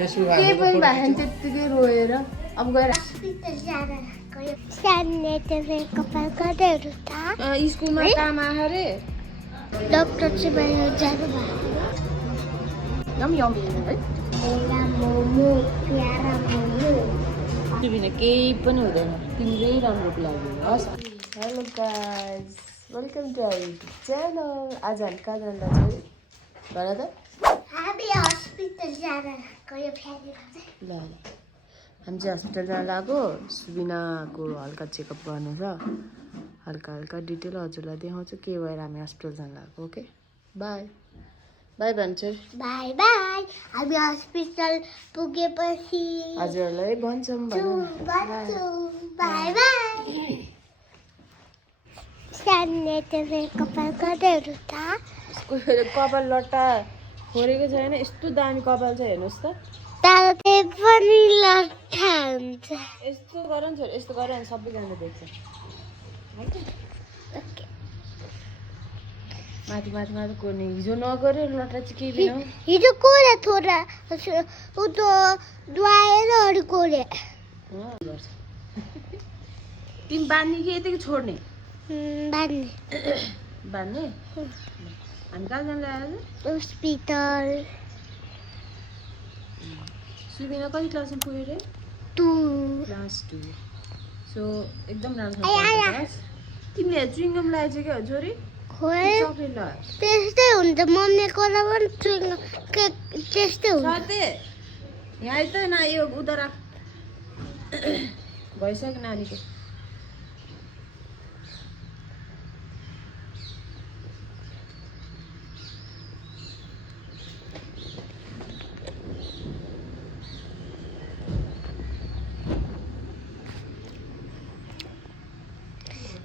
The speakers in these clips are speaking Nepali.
केही पनि भएन त्यत्तिकै रोएर अब गएर स्कुलमा काम आयो रे डक्टर चाहिँ बाहिर जानु भएको है तिमीले केही पनि हुँदैन तिमीले राम्रोको लागि हस् hello guys welcome to our YouTube channel आज हामी कहाँ जाँदा चाहिँ भन त हामी हस्पिटल जान गयो ल हामी चाहिँ हस्पिटल जान लाग्यो सुबिनाको हल्का चेकअप गर्नु छ हल्का हल्का डिटेल हजुरलाई देखाउँछु के भएर हामी हस्पिटल जान लाग्यो ओके बाई बाई भन्छ बाई बाई हामी हस्पिटल पुगेपछि हजुरहरूलाई भन्छौँ बाई बाई सानले त्यसले कपाल गर्दैहरू त कपाल लट्टा फोरेको छैन यस्तो दामी कपाल छ हेर्नुहोस् त तर त्यही पनि लट्ठा हुन्छ यस्तो गर नि छोरी यस्तो गर नि सबैजना देख्छ माथि माथि माथि कोर्ने हिजो नगऱ्यो लट्टा चाहिँ केही दिन हिजो कोरे थोडा उ त दुवाएर अरू कोरे तिमी बाँध्ने कि यतिकै छोड्ने बान्ने बाँध्ने हामी कहाँ जानु लाग्यो हस्पिटल सुबिना कति क्लासमा पुग्यो रे 2 क्लास 2 सो एकदम राम्रो तिमीले चुइङ्गम लगाएछ क्या छोरी चक्लेट लगायो त्यस्तै हुन्छ मम्मीको पनि त्यस्तै हुन्छ साथै यहाँ आइ त न यो उता राख भइसक्यो नानीको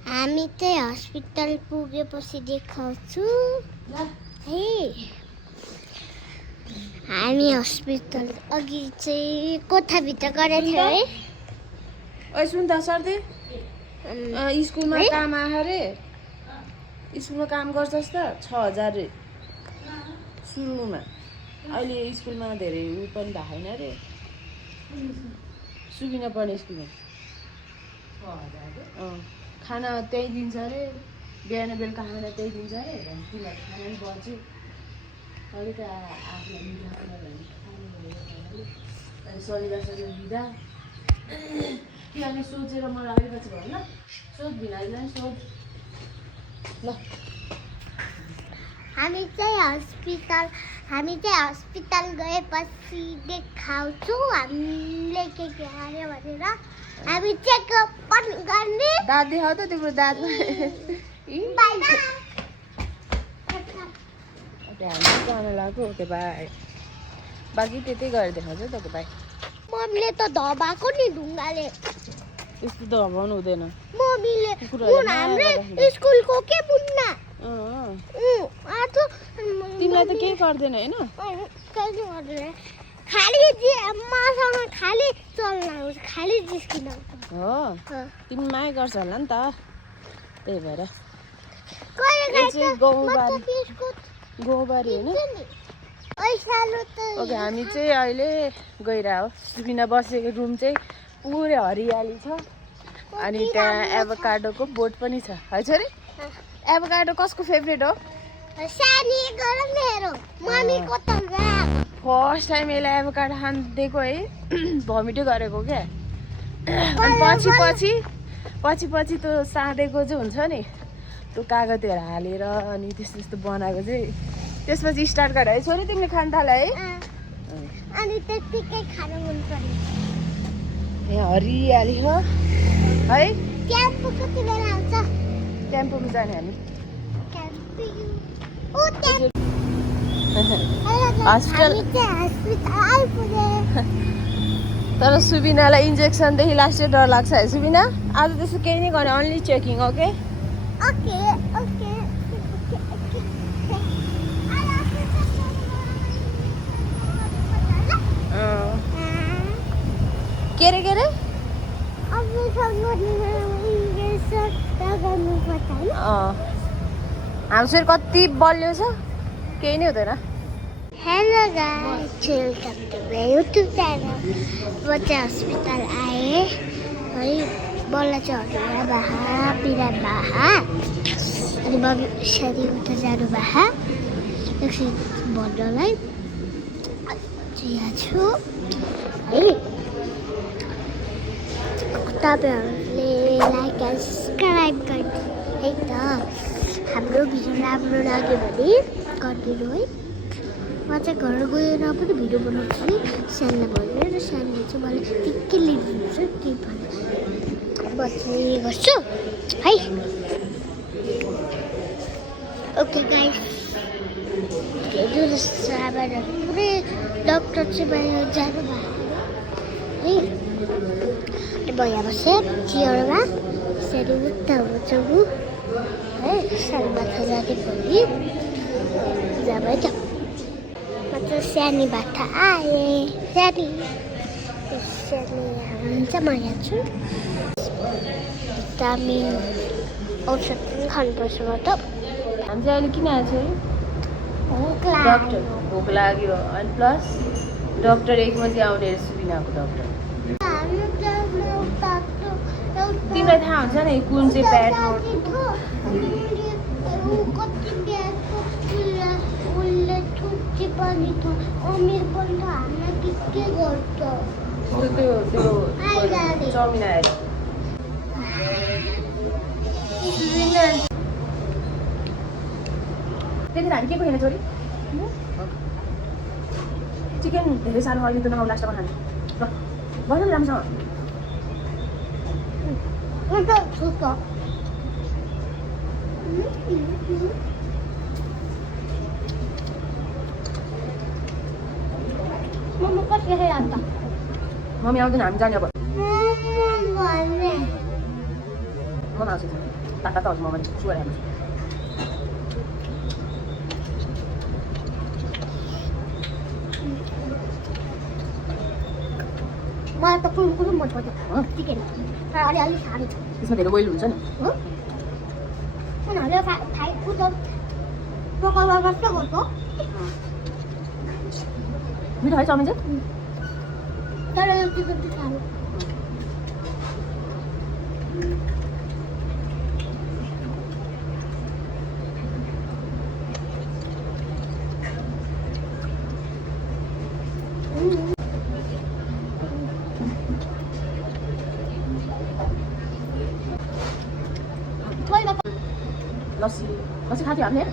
हामी चाहिँ हस्पिटल पुगेपछि देखाउँछु है हामी हस्पिटल अघि चाहिँ कोठाभित्र गरेको थियो है ओइ सुन त सर्दै स्कुलमा काम आयो रे स्कुलमा काम गर्छस् त 6000 रे सुरुमा अहिले स्कुलमा धेरै उ पनि भएको छैन रे सुबिना पढ्ने स्कुलमा 6000 खाना त्यही दिन्छ अरे बिहान बेलुका खाना त्यही दिन्छ अरे तिमीहरू खाना पनि बच्यो अलिक आफूलाई मिठो सजिलो सजिलो दिँदा तिमीहरूले सोचेर मलाई अलिकति भयो ल सोध भिनाइलाई सोध ल हामी चाहिँ हस्पिटल गएपछि देखाउँछु हामीले के गर्यो भनेर हामी चेकअप पनि गर्ने दाँत देखाउ त तिम्रो दाँत हामी जान लाग्यो ओके बाई बाँकी त्यतै गरेर देखाउँछ त बाई मम्मीले त धबाको नि ढुङ्गाले त्यस्तो त हबाउनु हुँदैन मम्मीले हाम्रो स्कुलको के बुन्ना तिमीलाई त केही गर्दैन होइन खाली मसँग खाली चल्न आउँछ खाली जिस्किन हो तिमी माया गर्छ होला नि त त्यही भएर गौबारी होइन ओके हामी चाहिँ अहिले गइरह्यो सुबिना बसेको रुम चाहिँ पुरै हरियाली छ अनि त्यहाँ एभोकाडोको बोट पनि छ है छोरी एभोकाडो कसको फेभरेट हो फर्स्ट टाइम यसलाई एभोकाडो खान दिएको है भमिटै गरेको क्या अनि पछि त्यो साँधेको चाहिँ हुन्छ नि त्यो कागजहरू हालेर अनि त्यस्तो त्यस्तो बनाएको चाहिँ त्यसपछि स्टार्ट गर है छोरी तिमीले खान थाल है अनि त्यतिकै खान मन पर्यो यहाँ हरियाली हो है क्याम्पको कति बेला आउँछ टेम्पोमा जाने हामी हस्पिटल तर सुबिनालाई इन्जेक्सनदेखि लास्टै डर लाग्छ है सुबिना आज त्यस्तो केही नै गर्ने अन्ली चेकिङ ओके के रे हाम्रो छोरी कति बलियो छ केही नै हुँदैन hello guys, welcome to my YouTube channel. म चाहिँ हस्पिटल आएँ है। बल्ल चाहिँ हरिया भए बिराम भए अनि मम्मी साथी उता जानु भए एकछिन भन्नलाई यहाँ छु है। तपाईँहरूले लाइक एन्ड सब्सक्राइब गर्नु है त। हाम्रो भिडियो राम्रो लाग्यो भने गरिदिनु है। म चाहिँ घर गएर पनि भिडियो बनाउँछु नि स्यानलाई भनेर, र स्यानले चाहिँ मलाई के लिनुहुन्छ त्यही भनेर म चाहिँ गर्छु है। ओके गाइस, पुरै डक्टर चाहिँ बाहिर जानु भयो है। अनि म यहाँ बसेँ चेयरमा, सानो उता हुन्छ म है। सानो माथि जाने पनि जाँदा त म चाहिँ सानीबाट आएँ। सानी हुन्छ, म यहाँ छु। भिटामिन औषध पनि खानुपर्छ म त। हामी चाहिँ अहिले किन आएको छ डक्टर? भोक लाग्यो अनि प्लस डक्टर 1 बजी आउने अरे, सुबिनाको डक्टर। तिमीलाई थाहा हुन्छ नि कुन चाहिँ प्याड त्यो चाउमिन आएर त्यति हामी के को हेर्ने छोरी? चिकन धेरै साह्रो अहिले त नखाऊ, लास्टमा खाने ल गर्नु नि राम्रोसँग। मम्मी आउँदैन, हामी जाने अब। म आउँछु ताता त आउँछु म पनि सुगर हाल्छु। मलाई त कुरुम मनपर्छ चिकन, तर अलिअलि साह्रो छ। त्यसमा धेरै ओइल हुन्छ नि। उनीहरूले पकाउन कस्तो गर्छ? मिठो है चाउमिन चाहिँ? तर यो चिकन चाहिँ साह्रो। लस्सी खाथ्यो हामीले।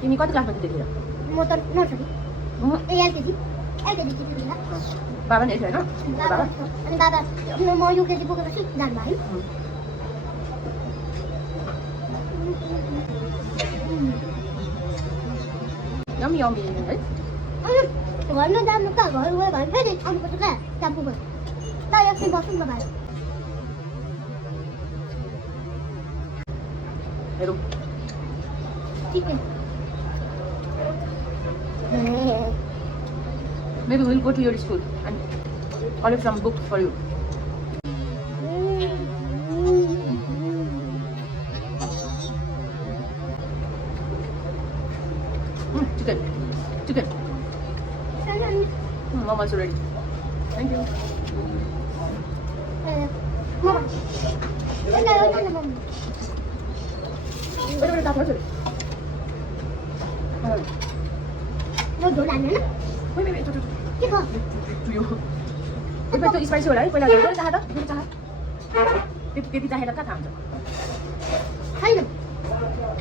तिमी कति क्लासमा थियो त्यतिखेर? म त नर्सरी एलकेजी बाबा नि होइन? अनि बाबा म युकेजी पुगेपछि जानुभयो। यम्मी है। घरमा जानु त, घर गयो भने फेरि आउनुपर्छ क्या त्यहाँ पुग्यो। ल एकछिन बसौँ न भाइ। हेरौँ chicken maybe we'll go to your school and collect some books for you. Chicken. Mom also ready. Thank you. Mama. Wait, sorry. Nó chỗ lạnh nữa. Wait. Cái con. Tuyo. Wait, to spicy होला है पहिला गर्नु चाह त? के चाह? त्यति चाहेर कहाँ थाहा हुन्छ? छैन।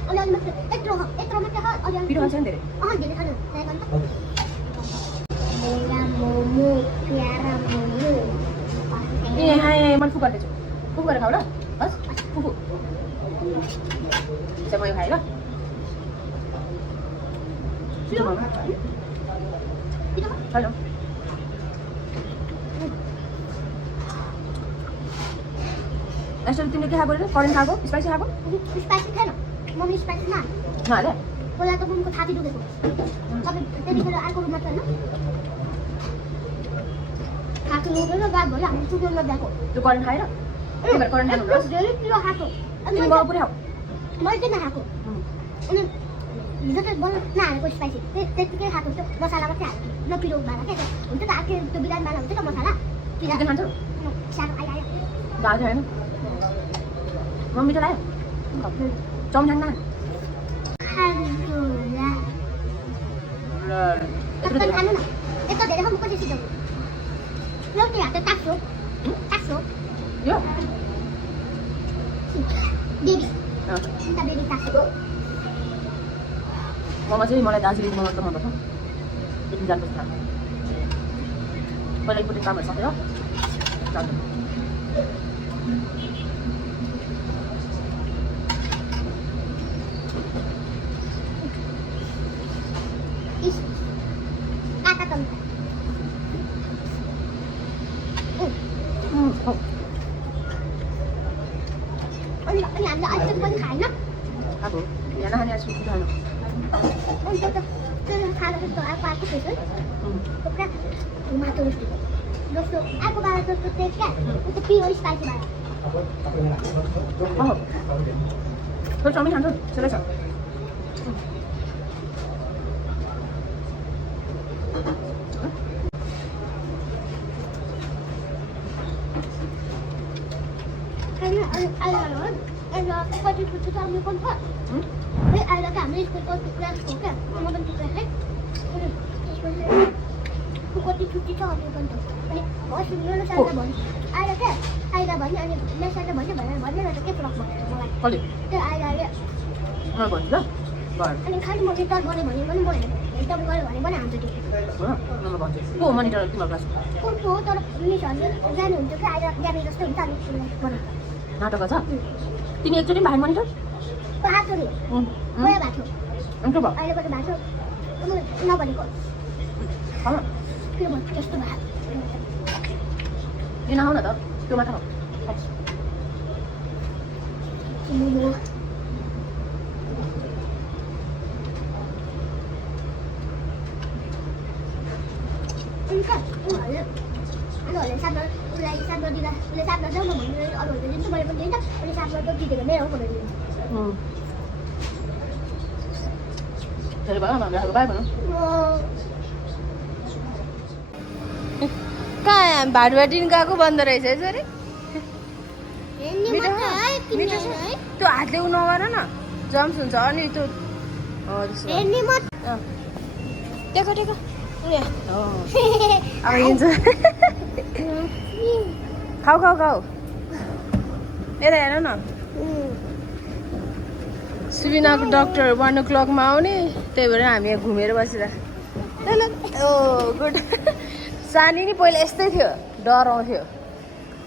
अलिअलि मात्र यत्रो मात्र खा, अलिअलि पिरो हाल्छ नि धेरै? धेरै खानु। ट्राई गर्नु त। मेरा मोमो, प्यारा मोमो। ए हाय मन फुक गर्दैछु। फुक गरेर खाऊ ल? हस्? फुक। चाहिँ म यो खाएँ ल? छिटो खाऊ। हेलो एक्चुअली तिमीले के खाएको रे? करेन्ट खाएको? स्पाइसी खाएको? स्पाइसी थिएन। मम्मी स्पाइसी नहाले? पहिला त मुनको छाती दुखेको। तपाईँ त्यतिखेर अर्को रुममा थिएन? छाती दुखेर बात भयो, हामी स्टुडियोमा गएको। त्यो करेन्ट खाएर? त्यही भएर करेन्ट खानु होला? धेरै पिरो खाएको। तिमी गएको पुरै खाऊ। मैले चाहिँ नखाएको। अनि हिजो त बल नहालेको स्पाइसी त्यतिकै खाएको त्यो मसला मात्रै हाल्यो नपिरो वाला क्या हुन्छ त आके त्यो बिरान वाला हुन्छ त मसला चिकन खान्छौ सानो आइआयो दाजु होइन म मिठो लाग्यो चम्चाङ न खानु न यस्तो धेरै खानु कसरी सिकाउनु एउटै हात ताक्छु यो बेबी अन्त बेबी ताक्छु ममा चाहिँ मलाई दार्जिलिङ मोमो त मनपर्छ एकदिन जानुपर्छ खानु पहिला एकपट्टि कामहरू सकेर जान्छु काका कम अनि हामीले अहिले पनि खाएन अब यहाँ नखाने आज सुत्नु खानु अनि त्यो खाएर त्यस्तो आएको थिएछ है पुरा माटो जस्तो आएको बेला जस्तो टेस्ट क्या त्यो पिरो स्पाइसी भएर थोरै चाउमिन खान्छ सुलै छ कति कुछ चाउमिन पनि छ अहिले त हाम्रो स्कुलको क्लासको क्या म पनि त्यो क्लास है कति छुट्टी छ अनि पनि अनि अस्ति मेरो साथी भन्यो आएर क्या आएर भन्यो अनि मेरो साथी भन्यो भनेर त के प्रब्लम भयो मलाई कहिले त्यो आएर मलाई भन्छु ल अनि खालि मोनिटर गऱ्यो भने पनि म हेल्प गऱ्यो भने पनि हान्छ त्यो म भन्छु को मनिटर तिम्रो क्लास कोही हो तर मिसहरूले जानुहुन्छ कि आएर जाने जस्तो हुन्छ अनि बनाएको नाटक छ तिमी एकचोटि भाइ मनिटर भएको नि गयो भएको अन्त भयो अहिले पनि भएको नभनेको के भन्छ त्यस्तो भएको किन आऊ न त त्यो मात्र हो मोमो उनीहरूले साथमा उसलाई साथमा दिँदा उसले साथमा जाउँ न भन्ने अरूहरूले दिन्छ मैले पनि दिन्छ अनि साथमा त दिँदैन मेरो हो भनेर दिन्छ धेरै भयो हाम्रो भाइ भनौँ कहाँ भाडुवाटिन गएको बन्दो रहेछ है सरी त्यो हातले उ नगर न जम्स हुन्छ अनि त्यो टेको टेको अब हिँड्छ खाऊ खाऊ खाऊ यता हेर न सुबिनाको डक्टर 1 o'clock आउने त्यही भएर हामी यहाँ घुमेर बसिरहेको ओ गुड सानी नि पहिला यस्तै थियो डराउँथ्यो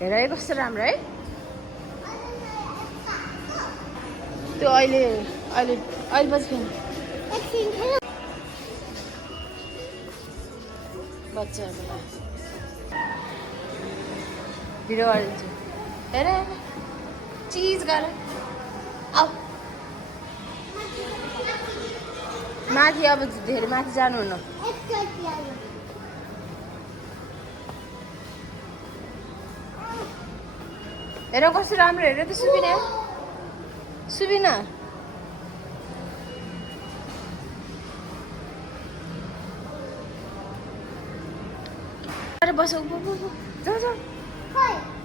हेर है कस्तो राम्रो है त्यो अहिले पछि खेल्नु बच्चाहरूलाई भिडियो गरिदिन्छु हेर चिज गर आऊ माथि अब धेरै माथि जानुहुन्न हेर कस्तो राम्रो हेर त सुबिना बस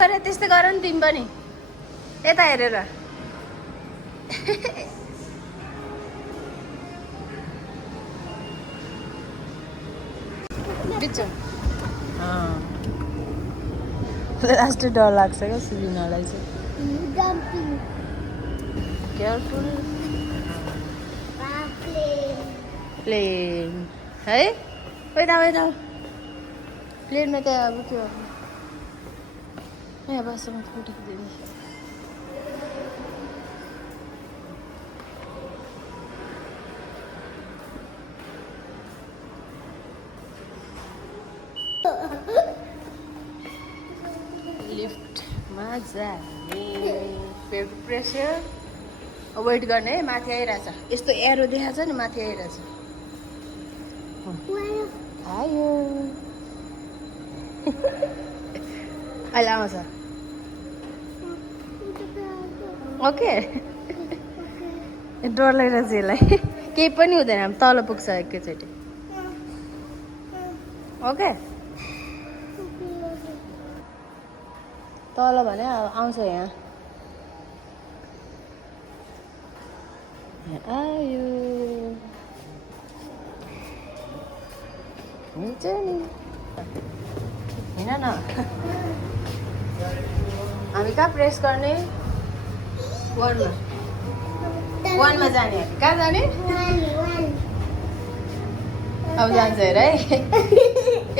अरे त्यस्तै गर नि तिमी पनि यता हेरेर लास्ट डर लाग्छ क्या सुबिनालाई चाहिँ केयरफुल प्लेन है यता प्लेनमा त अब त्यो यहाँ बस्छ म फोटो खिच्दैन लिफ्टमा जाने प्रेसर वेट गर्ने है माथि आइरहेछ यस्तो एरो देखाएको छ नि माथि आइरहेछ आयो अहिले आउँछ ओके डर लागिरहेछ यसलाई केही पनि हुँदैन हामी तल पुग्छ एकैचोटि ओके तल भने आउँछ यहाँ आयो हुन्छ नि होइन न हामी कहाँ प्रेस गर्ने वानमा जाने कहाँ जाने अब जान्छ हेर है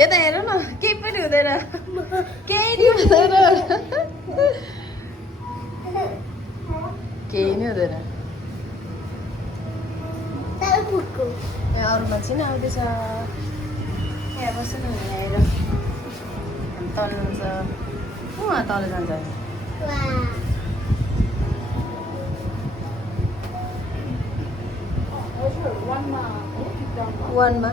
यता हेर न केही पनि हुँदैन केही नि हुँदैन केही नि हुँदैन यहाँ अरू मान्छे नि आउँदैछ यहाँ बस्नु न आएर तल जान्छ उहाँ तल जान्छ वानमा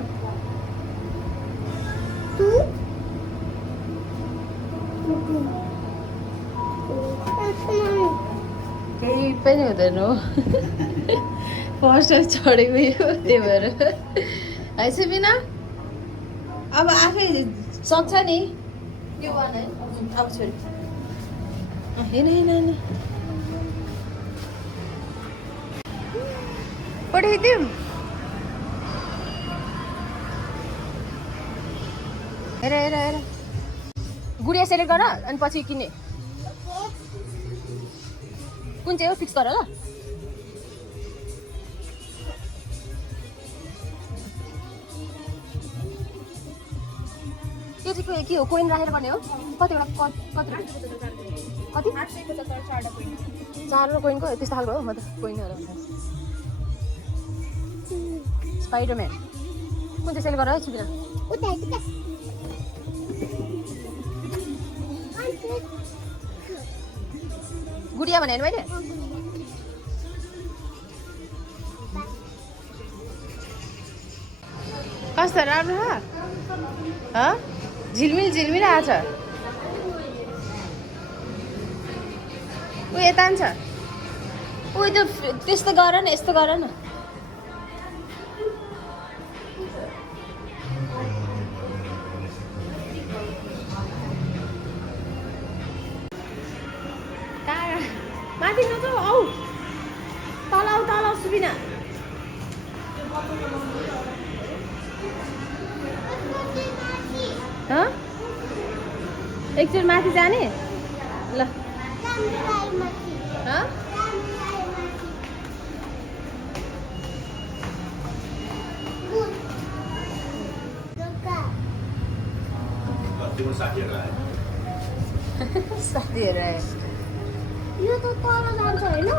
केही पनि हुँदैन हो फर्स्ट चढेको यो त्यही भएर है बिना अब आफै सक्छ नि यो वान है अब छोरी हेर्न हेर्न पठाइदिउँ हेर हेर हेर गुडिया सेलेक्ट गर अनि पछि किन्ने कुन चाहिँ हो फिक्स गर ल त्यो चाहिँ के हो कोइन राखेर गर्ने हो कतिवटा कति 4 कोइनको त्यस्तो खालको हो म त कोइनहरू स्पाइडरम्यान कुन चाहिँ सेलेक्ट गर है सुबिना गुडिया भने मैले कस्तो राम्रो छ झिलमिल झिलमिल आछ ऊ यता छ ऊ त्यो त्यस्तो गर न यस्तो गर न माथि नजाऊ आऊ तल आऊ सुबिना एकचोटि माथि जाने ल साथीहरू आयो यो त तल जान्छ होइन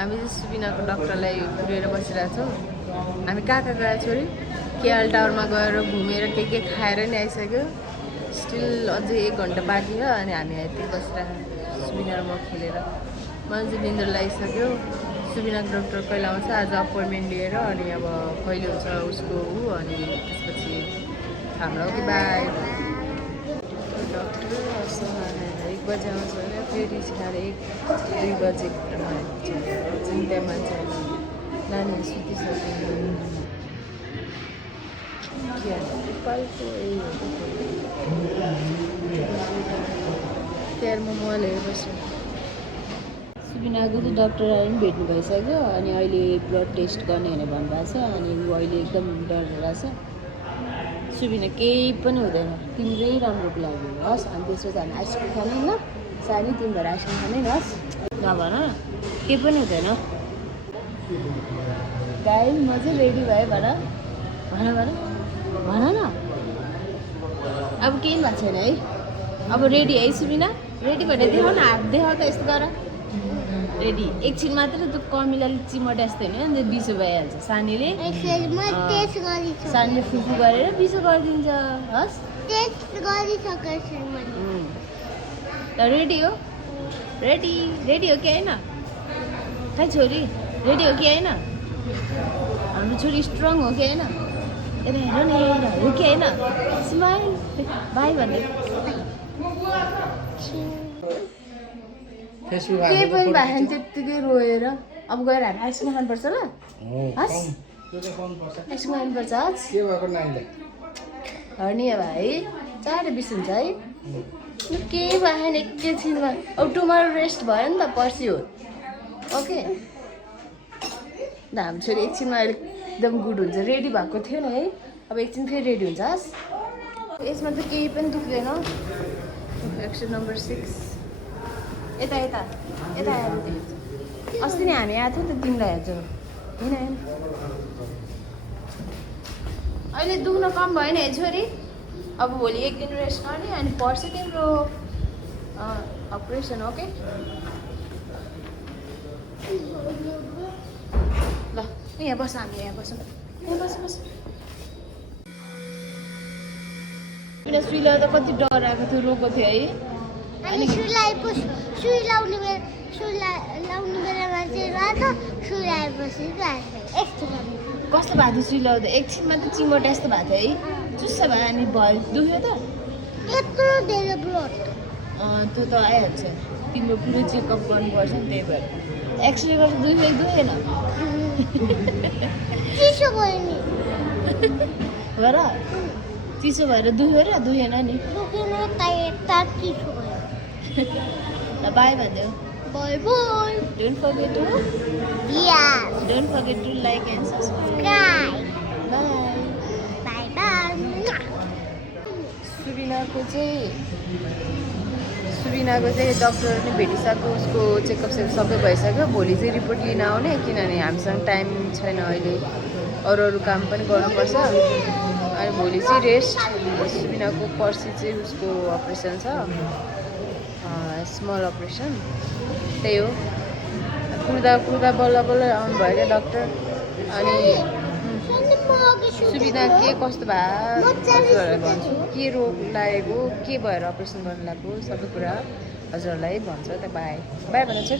हामी चाहिँ सुबिनाको डक्टरलाई पुऱ्याएर बसिरहेको छौँ हामी कहाँ कहाँ गएको छोरी केएल टावरमा गएर घुमेर के खाएर नि आइसक्यो स्टिल अझै 1 घन्टा बाँकी छ अनि हामी यति बसिरहेको सुबिना र म खेलेर मलाई चाहिँ निन्द्रा लागिसक्यो सुबिनाको डक्टर कहिले आउँछ आज अपोइन्टमेन्ट लिएर अनि अब कहिले हुन्छ उसको अनि त्यसपछि हाम्रो कि बाई डक्टर 1 बजी आउँछ भने फेरि साढे 1-2 बजीभित्रमा चिन्ता मान्छे नानीहरू सुतिसक्यो केयरमा मोबाइल हेरेर बस्छु सुबिनाको चाहिँ डक्टर आएर पनि भेट्नु भइसक्यो अनि अहिले ब्लड टेस्ट गर्ने भनेर भन्नुभएको छ अनि ऊ अहिले एकदम डरिरहेको छ सुबिना केही पनि हुँदैन तिम्रै राम्रोको लागि हस् अनि त्यसपछि हामी आइसक्रिम खाने ल सानी तिमी भएर आइसक्रिम खाने हस् नभन केही पनि हुँदैन गाई म चाहिँ रेडी भएँ भन न अब केही भएको छैन है अब रेडी है सुबिना रेडी भनेर देखाउ न हात देखाउ त यस्तो गर रेडी एकछिन मात्र त कमिलाले चिमटे जस्तो होइन अन्त बिसो भइहाल्छ सानीले फुफु गरेर बिसो गरिदिन्छ हस् रेडी हो रेडी हो कि होइन खै छोरी रेडी हो कि होइन हाम्रो छोरी स्ट्रङ हो कि होइन यता हेर न हेर हो कि होइन स्माइल बाई भन्दै फेसबुक केही पनि भएन त्यत्तिकै रोएर अब गएर हामी आइसक्रिम खानुपर्छ ल हस् आइसक्रिम खानुपर्छ हस् के भएको नानीलाई हर्निया भाइ 4:20 हुन्छ है लु केही भएन एकैछिनमा अब टुमारो रेस्ट भयो नि त पर्सि हो ओके हाम्रो छोरी एकछिनमा एकदम गुड हुन्छ रेडी भएको थियो नि है अब एकछिन फेरि रेडी हुन्छ हस् यसमा त केही पनि दुख्दैन एक्सन नम्बर 6 यता यता यता आएर त्यो अस्ति नै हामी आएको थियो नि त तिमीलाई आज होइन अहिले दुख्न कम भएन है छोरी अब भोलि एक दिन रेस्ट गर्ने अनि पर्सि तिम्रो अपरेसन ओके ल यहाँ बस हामी यहाँ बसौँ यहाँ बस किन सुईलाई त कति डर आएको थियो रोएको थियो है अनि सुई लाउने बेलामा चाहिँ रातो सुई लगाएपछि एकछिन कस्तो भएको थियो सुई लाउँदा एकछिनमा त चिमोटा यस्तो भएको थियो है चुस्सा भयो अनि भयो दुख्यो त यत्रो धेरै ब्लड त्यो त आइहाल्छ तिम्रो पुरै चेकअप गर्नुपर्छ नि त्यही भएर एक्सरे गर्दा दुखेन चिसो भयो नि हो र चिसो भएर दुख्यो र दुखेन नि दुखेन यता चिसो भयो ल बाई भन्यो bye bye don't forget to like and subscribe bye bye सुबिनाको चाहिँ डक्टर नि भेटिसक्यो उसको चेकअप सबै भइसक्यो भोलि चाहिँ रिपोर्ट लिन आउने किनभने हामीसँग टाइम छैन अहिले अरू काम पनि गर्नुपर्छ अनि भोलि चाहिँ रेस्ट सुबिनाको पर्सि चाहिँ उसको अपरेसन छ स्मल अपरेसन त्यही हो कुर्दा बल्ल आउनुभयो क्या डक्टर अनि सुबिना के कस्तो भयो भन्छु के रोग लागेको के भएर अपरेसन गर्नु लागेको सबै कुरा हजुरहरूलाई भन्छ त बाई भन्छ